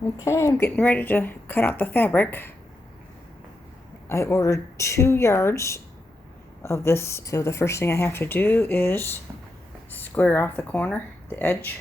Okay, I'm getting ready to cut out the fabric. I ordered 2 yards of this, so the first thing I have to do is square off the corner, the edge.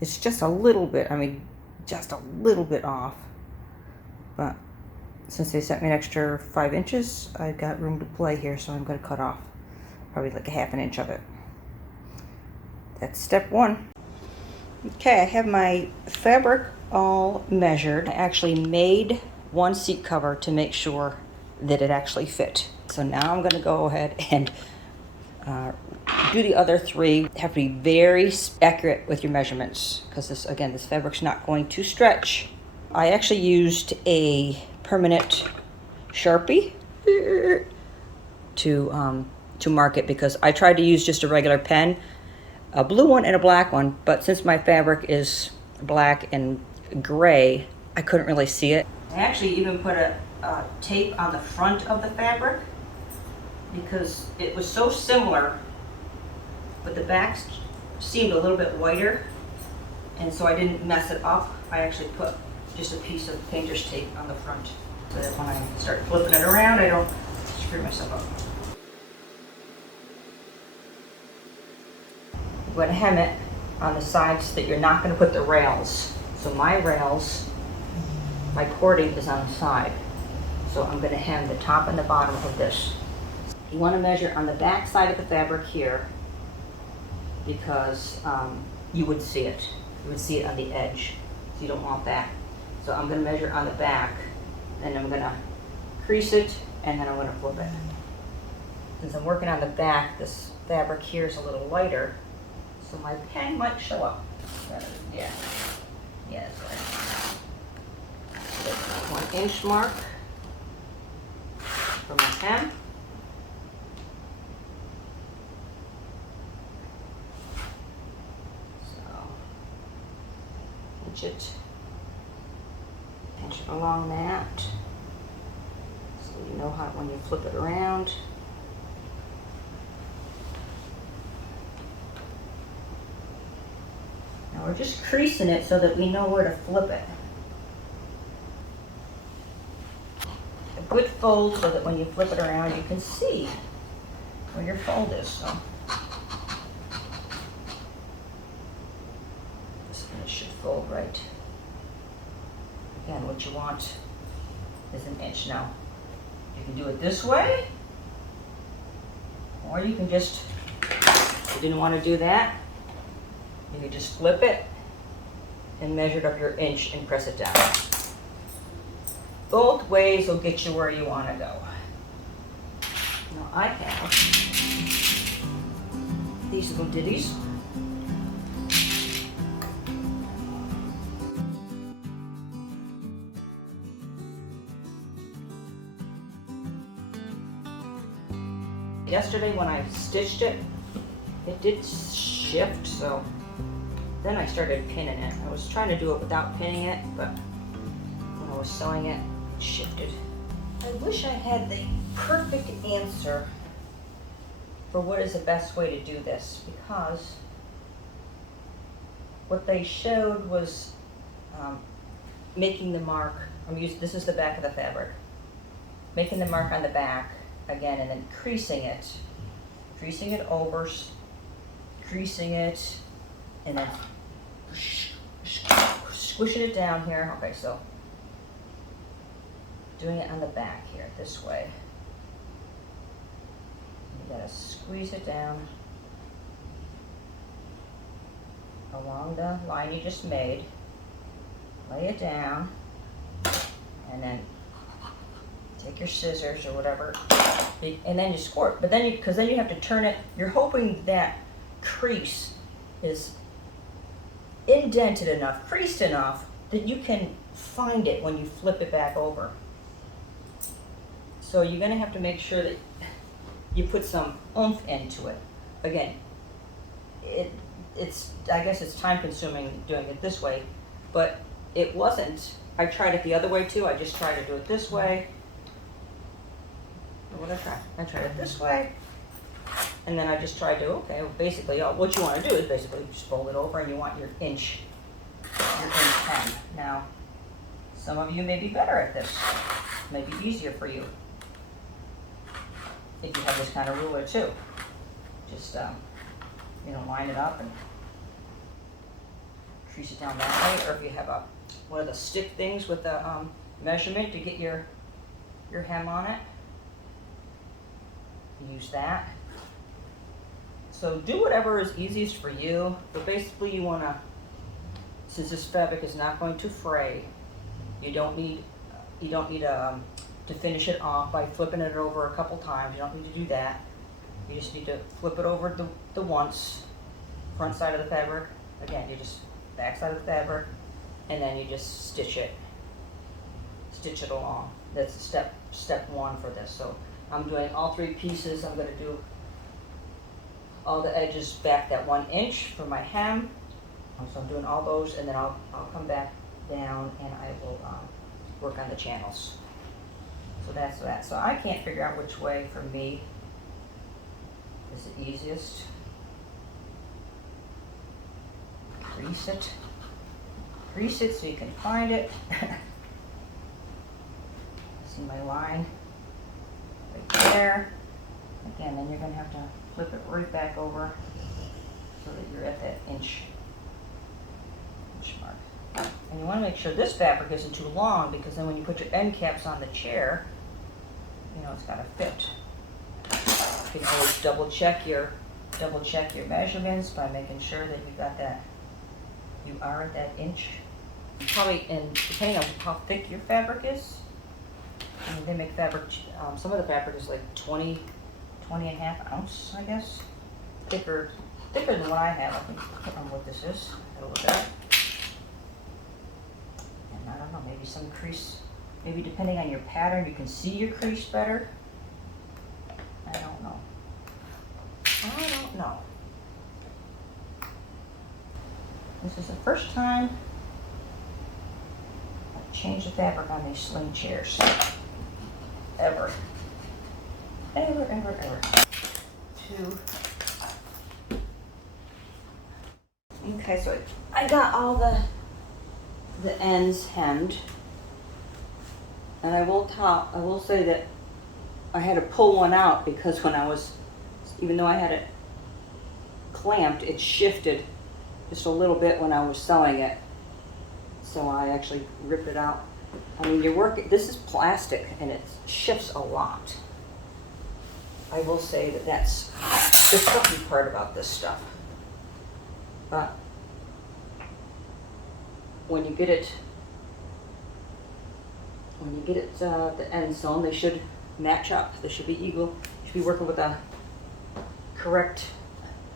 It's just a little bit, just a little bit off. But since they sent me an extra 5 inches, I've got room to play here, so I'm going to cut off probably like a ½ inch of it. That's step 1. Okay, I have my fabric all measured. I actually made one seat cover to make sure that it actually fit. So now I'm going to go ahead and do the other 3. You have to be very accurate with your measurements because this fabric's not going to stretch. I actually used a permanent Sharpie to mark it because I tried to use just a regular pen, a blue one and a black one, but since my fabric is black and gray, I couldn't really see it. I actually even put a tape on the front of the fabric because it was so similar, but the backs seemed a little bit whiter, and so I didn't mess it up. I actually put just a piece of painter's tape on the front so that when I start flipping it around, I don't screw myself up. I'm going to hem it on the sides that you're not going to put the rails. So my rails, my cording is on the side. So I'm going to hem the top and the bottom of this. You want to measure on the back side of the fabric here because you would see it. You would see it on the edge. So you don't want that. So I'm going to measure on the back, and I'm going to crease it, and then I'm going to flip it. Since I'm working on the back, this fabric here is a little lighter, so my pen might show up. Yeah, that's right. So 1 inch mark for my pen. So pinch it along that, so you know how when you flip it around. Now we're just creasing it so that we know where to flip it. A good fold so that when you flip it around, you can see where your fold is. So this one should fold right. Again, what you want is 1 inch. Now, you can do it this way, or you can just, if you didn't want to do that, you can just flip it and measure up your inch and press it down. Both ways will get you where you want to go. Now I have these little ditties. Yesterday when I stitched it, it did shift, so then I started pinning it. I was trying to do it without pinning it, but when I was sewing it, it shifted. I wish I had the perfect answer for what is the best way to do this, because what they showed was making the mark. This is the back of the fabric. Making the mark on the back again, and then creasing it over, creasing it, and then squishing it down here. Okay, so doing it on the back here this way. You gotta squeeze it down along the line you just made, lay it down, and then take your scissors or whatever, and then you squirt. But then because you have to turn it, you're hoping that crease is indented enough, creased enough, that you can find it when you flip it back over. So you're gonna have to make sure that you put some oomph into it. Again, I guess it's time consuming doing it this way, but it wasn't. I tried it the other way too. I just tried to do it this way. What did I try? I tried it this way, and then I just tried to, basically what you want to do is basically just fold it over, and you want your inch pen. Now, Some of you may be better at this. It may be easier for you if you have this kind of ruler too. Just, you know, line it up and crease it down that way. Or if you have one of the stick things with the measurement to get your hem on it, use that. So do whatever is easiest for you, but basically you want to, since this fabric is not going to fray, you don't need to finish it off by flipping it over a couple times. You don't need to do that. You just need to flip it over the once, front side of the fabric. Again, you just back side of the fabric, and then you just stitch it along. That's step one for this. So I'm doing all 3 pieces. I'm going to do all the edges back that 1 inch for my hem. So I'm doing all those, and then I'll come back down and I will work on the channels. So that's that. So I can't figure out which way for me is the easiest. Crease it so you can find it. See my line right there. Again, then you're going to have to flip it right back over so that you're at that inch mark. And you want to make sure this fabric isn't too long, because then when you put your end caps on the chair, you know, it's got to fit. You can always double check your measurements by making sure that you got that, you are at that inch. Probably, and depending on how thick your fabric is, I mean, they make fabric, some of the fabric is like 20 and a half ounce, I guess. Thicker than what I have. I think what this is. A little bit. And I don't know, maybe some crease, maybe depending on your pattern, you can see your crease better. I don't know. This is the first time I've changed the fabric on these sling chairs. Ever. Okay, so I got all the ends hemmed, and I will say that I had to pull one out because even though I had it clamped, it shifted just a little bit when I was sewing it. So I actually ripped it out. I mean, this is plastic and it shifts a lot. I will say that that's the sucky part about this stuff. But when you get it the end sewn, they should match up. They should be equal. You should be working with a correct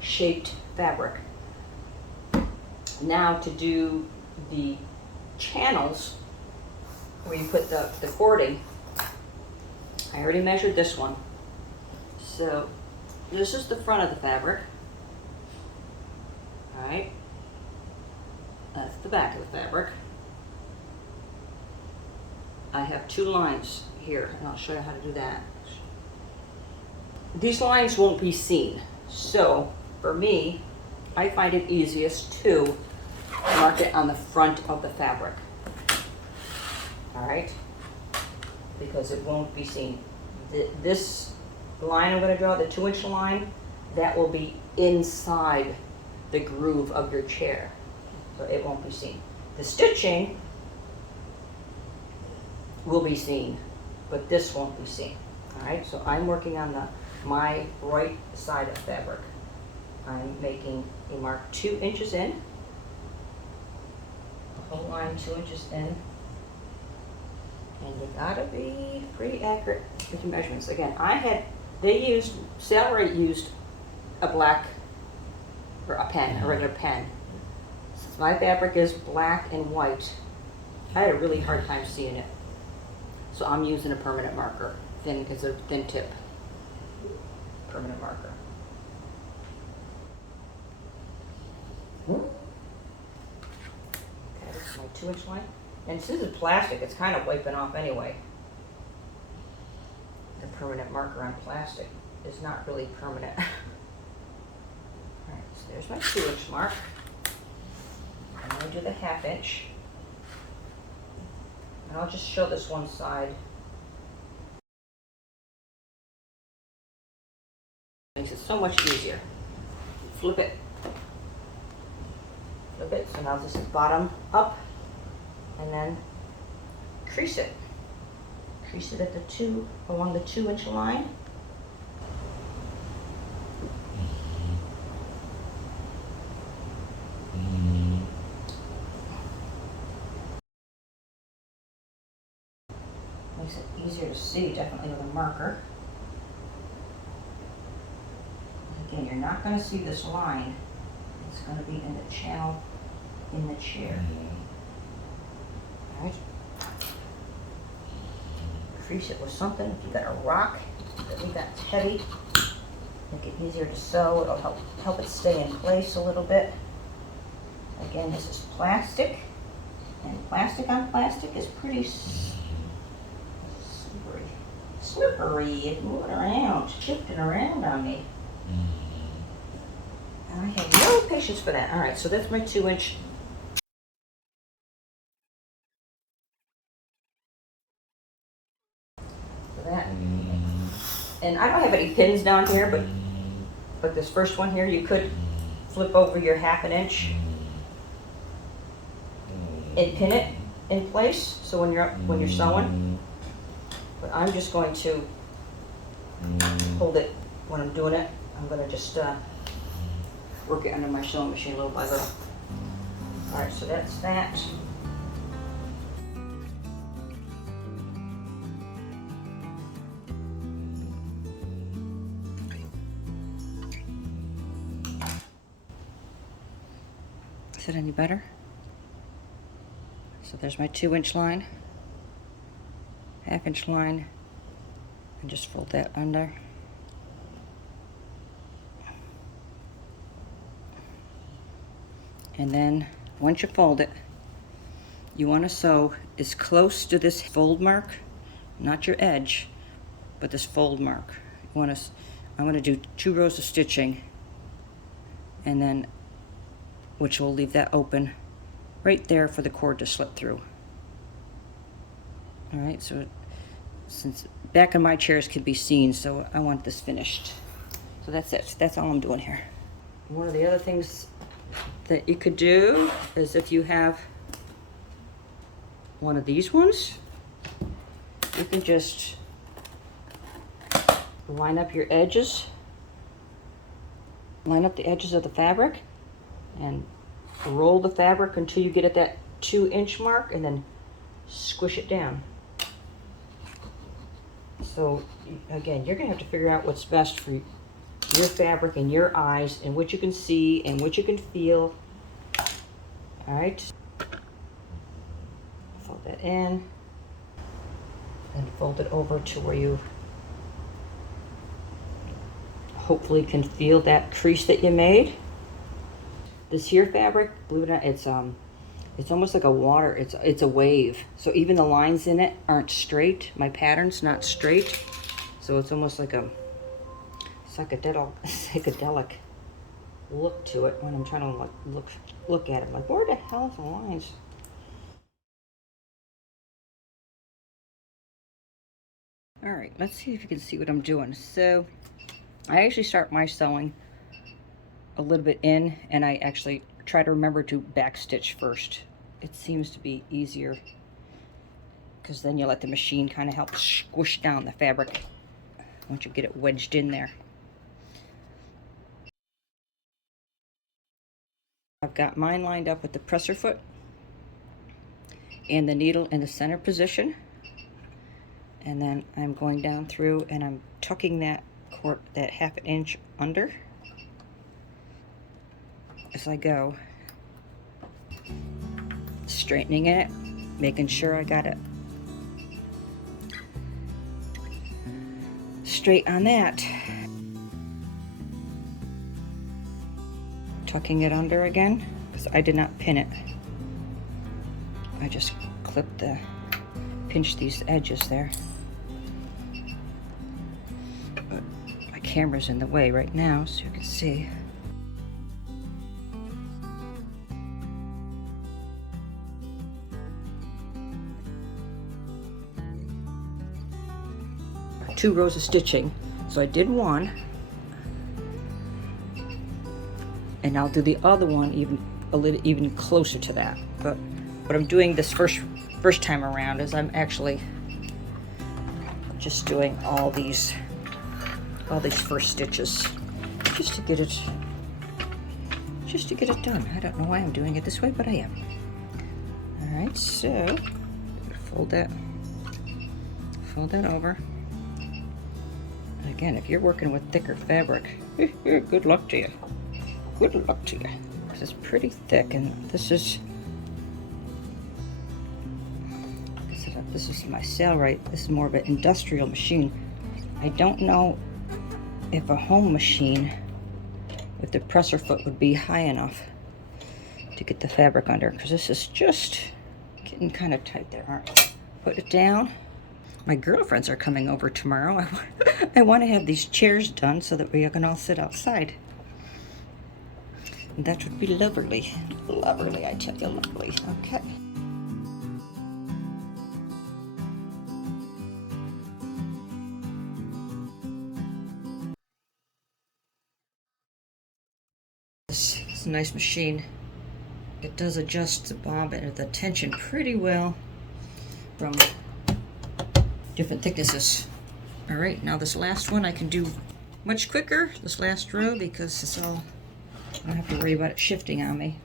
shaped fabric. Now to do the channels where you put the cording, I already measured this one. So this is the front of the fabric. All right. That's the back of the fabric. I have 2 lines here, and I'll show you how to do that. These lines won't be seen, so for me, I find it easiest to mark it on the front of the fabric. All right, because it won't be seen. This line I'm going to draw, the 2-inch line, that will be inside the groove of your chair, so it won't be seen. The stitching will be seen, but this won't be seen. All right, so I'm working on my right side of fabric. I'm making a mark 2 inches in, the whole line 2 inches in, and you gotta be pretty accurate with your measurements. Again, Sailrite used a black, or a pen, a regular pen. Since my fabric is black and white, I had a really hard time seeing it. So I'm using a permanent marker. It's a thin tip permanent marker. Okay, this is my 2-inch line. And since it's plastic, it's kind of wiping off anyway. The permanent marker on plastic is not really permanent. Alright, so there's my 2-inch mark. I'm going to do the 1/2 inch. And I'll just show this one side. Makes it so much easier. Flip it. Flip it, so now this is bottom up, and then crease it. Crease it at the along the 2-inch line. Makes it easier to see, definitely with a marker. Again, you're not going to see this line. It's going to be in the channel in the chair. All right. Crease it with something. If you got a rock that we got heavy, make it easier to sew. It'll help it stay in place a little bit. Again, this is plastic, and plastic on plastic is pretty slippery. It's moving around, shifting around on me. And I have no patience for that. All right, so that's my 2-inch. For that. And I don't have any pins down here, but this first one here, you could flip over your 1/2 inch and pin it in place. So when you're sewing, but I'm just going to hold it when I'm doing it. I'm going to just work it under my sewing machine little by little. All right, so that's that. Is it any better? So there's my 2-inch line, 1/2 inch line, and just fold that under. And then once you fold it, you want to sew as close to this fold mark, not your edge, but this fold mark. You want to, I'm going to do 2 rows of stitching, and then which will leave that open right there for the cord to slip through. All right, so since back of my chairs can be seen, so I want this finished. So that's it. That's all I'm doing here. One of the other things that you could do is if you have one of these ones, you can just line up your edges, line up the edges of the fabric, and roll the fabric until you get at that 2-inch mark, and then squish it down. So again, you're gonna have to figure out what's best for your fabric and your eyes, and what you can see and what you can feel. All right, fold that in and fold it over to where you hopefully can feel that crease that you made. This here fabric, believe it or not, it's almost like a water, it's a wave. So even the lines in it aren't straight. My pattern's not straight. So it's almost like a psychedelic look to it when I'm trying to look at it. Like, where the hell is the lines? All right, let's see if you can see what I'm doing. So I actually start my sewing a little bit in, and I actually try to remember to back stitch first. It seems to be easier because then you let the machine kind of help squish down the fabric once you get it wedged in there. I've got mine lined up with the presser foot and the needle in the center position, and then I'm going down through and I'm tucking that 1/2 inch under as I go, straightening it, making sure I got it straight on that. Tucking it under again, because I did not pin it. I just pinch these edges there. But my camera's in the way right now, so you can see. 2 rows of stitching. So I did one, and I'll do the other one even closer to that. But what I'm doing this first time around is I'm actually just doing all these first stitches just to get it done. I don't know why I'm doing it this way, but I am. All right, so fold that over. Again, if you're working with thicker fabric, good luck to you. Good luck to you. This is pretty thick, and this is my Sailrite. This is more of an industrial machine. I don't know if a home machine, if the presser foot would be high enough to get the fabric under, because this is just getting kind of tight there. All right, put it down. My girlfriends are coming over tomorrow. I want to have these chairs done so that we can all sit outside. And that would be lovely. Lovely, I tell you, lovely. Okay. It's a nice machine. It does adjust the bobbin or the tension pretty well from different thicknesses. All right, now this last one I can do much quicker, this last row, because it's all, I don't have to worry about it shifting on me.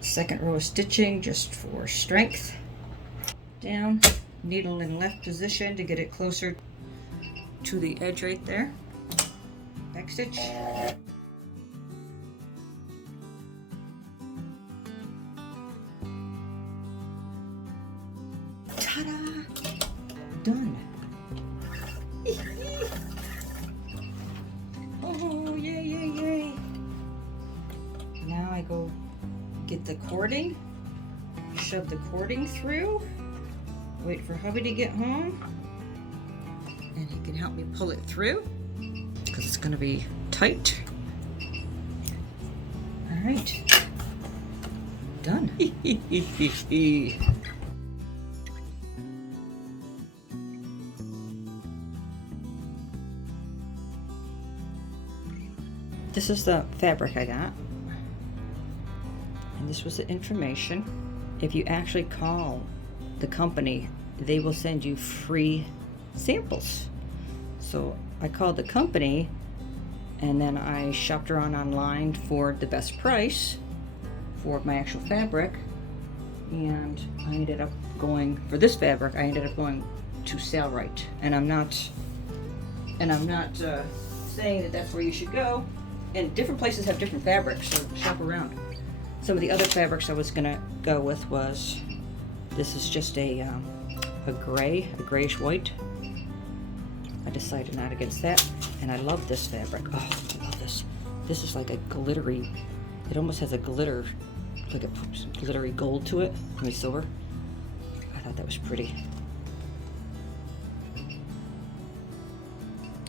Second row of stitching just for strength. Down, needle in left position to get it closer to the edge right there. Back stitch. Ta-da! Done. Oh, yay, yay, yay. Now I go get the cording, shove the cording through, wait for hubby to get home, and he can help me pull it through because it's going to be tight. All right. Done. This is the fabric I got, and this was the information. If you actually call the company, they will send you free samples. So I called the company, and then I shopped around online for the best price for my actual fabric, and I ended up going, for this fabric, I ended up going to Sailrite. And I'm not saying that that's where you should go. And different places have different fabrics, so shop around. Some of the other fabrics I was gonna go with was, this is just a grayish white. I decided not against that, and I love this fabric. Oh, I love this. This is like a glittery, it almost has a glitter, like a glittery gold to it, I mean silver. I thought that was pretty.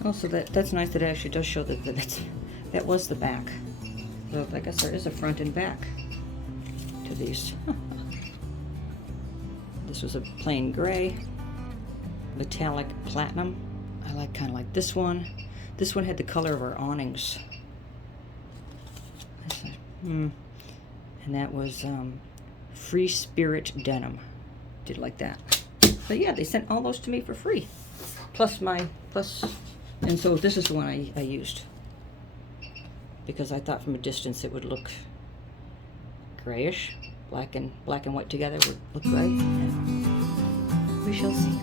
Also, that's nice that it actually does show that was the back. So I guess there is a front and back to these. This was a plain gray, metallic platinum. I like kind of like this one. This one had the color of our awnings. And that was Free Spirit Denim. Did like that. But yeah, they sent all those to me for free. And so this is the one I used, because I thought from a distance it would look grayish. Black and white together would look gray. Yeah. We shall see.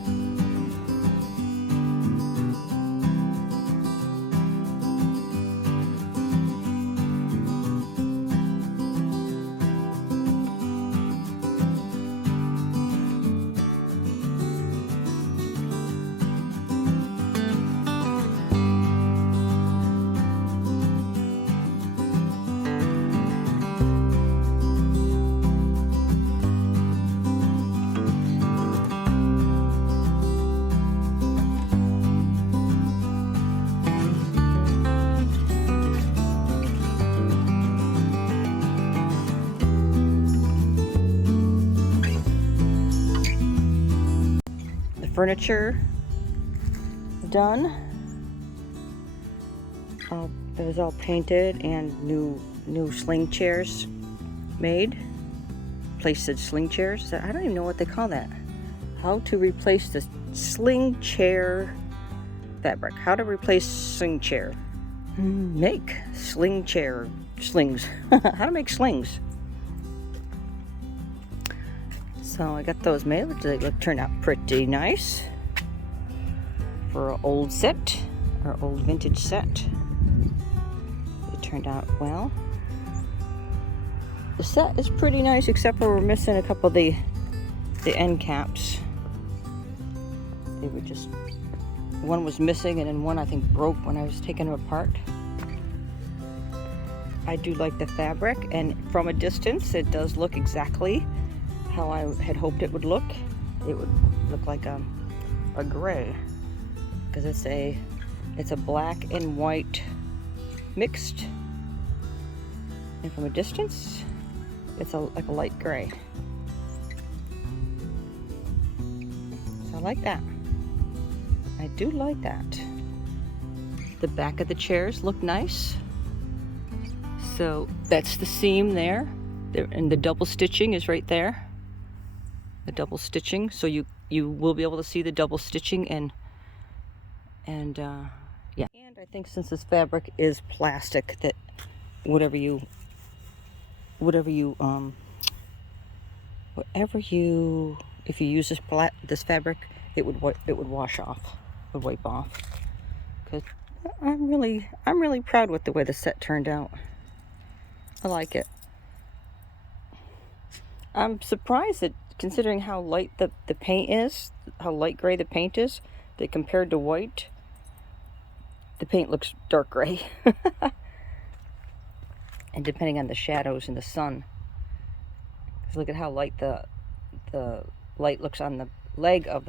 furniture done. It was all painted and new sling chairs made. Replaced sling chairs. I don't even know what they call that. How to replace the sling chair fabric. How to replace sling chair. Make sling chair slings. How to make slings. So I got those made, which they turned out pretty nice for an old set, or old vintage set. It turned out well. The set is pretty nice, except for we're missing a couple of the end caps. They were just, one was missing, and then one I think broke when I was taking them apart. I do like the fabric, and from a distance it does look exactly how I had hoped it would look. It would look like a gray, because it's a black and white mixed, and from a distance it's like a light gray. So I like that. I do like that. The back of the chairs look nice. So that's the seam there, and the double stitching is right there. The double stitching, so you will be able to see the double stitching, and yeah. And I think since this fabric is plastic, that whatever you if you use this fabric, it would wash off, would wipe off. Because I'm really proud with the way the set turned out. I like it. I'm surprised that, considering how light the paint is, how light gray the paint is, that compared to white, the paint looks dark gray. And depending on the shadows in the sun. Because look at how light the light looks on the leg of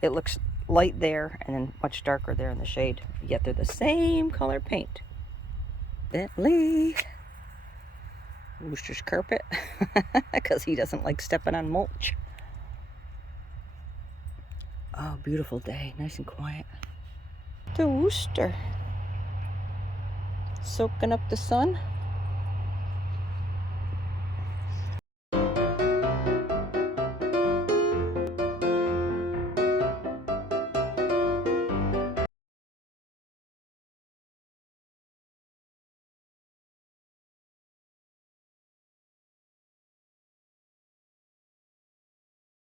it looks light there and then much darker there in the shade. Yet they're the same color paint. Bentley. Rooster's carpet, because he doesn't like stepping on mulch. Oh, beautiful day, nice and quiet. The rooster soaking up the sun.